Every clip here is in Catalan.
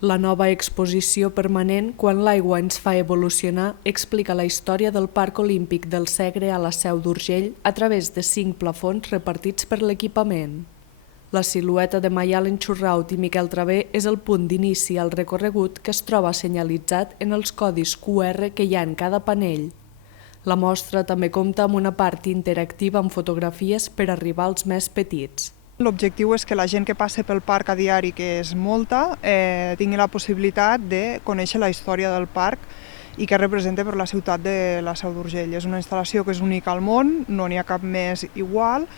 La nova exposició permanent Quan l'aigua ens fa evolucionar explica la història del Parc Olímpic del Segre a la Seu d'Urgell a través de 5 plafons repartits per l'equipament. La silueta de Mayal Enxurraut i Miquel Traver és el punt d'inici al recorregut que es troba senyalitzat en els codis QR que hi ha en cada panell. La mostra també compta amb una part interactiva amb fotografies per arribar als més petits. L'objectiu és que la gent que passa pel parc a diari, que és molta, tingui la possibilitat de conèixer la història del parc i que representa per la ciutat de la Seu d'Urgell. És una instal·lació que és única al món, no n'hi ha cap més igual,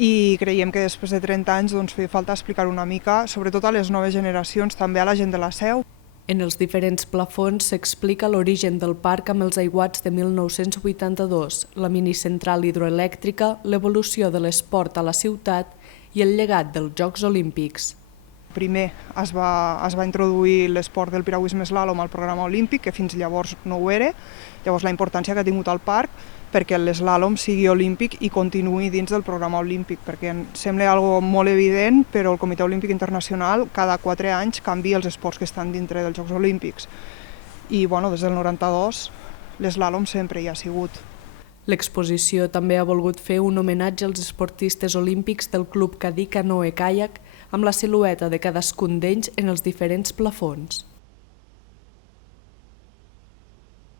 i creiem que després de 30 anys feia falta explicar una mica, sobretot a les noves generacions, també a la gent de la Seu. En els diferents plafons s'explica l'origen del parc amb els aiguats de 1982, la minicentral hidroelèctrica, l'evolució de l'esport a la ciutat i el llegat dels Jocs Olímpics. Primer es va introduir l'esport del piragüisme eslàlom al programa olímpic, que fins llavors no ho era. Llavors la importància que ha tingut el parc perquè l'eslàlom sigui olímpic i continuï dins del programa olímpic, perquè sembla algo molt evident, però el Comitè Olímpic Internacional cada 4 anys canvia els esports que estan dintre dels Jocs Olímpics. I des del 92 l'eslàlom sempre hi ha sigut. L'exposició també ha volgut fer un homenatge als esportistes olímpics del Club Cadí Canoe Caiac amb la silueta de cadascun d'ells en els diferents plafons.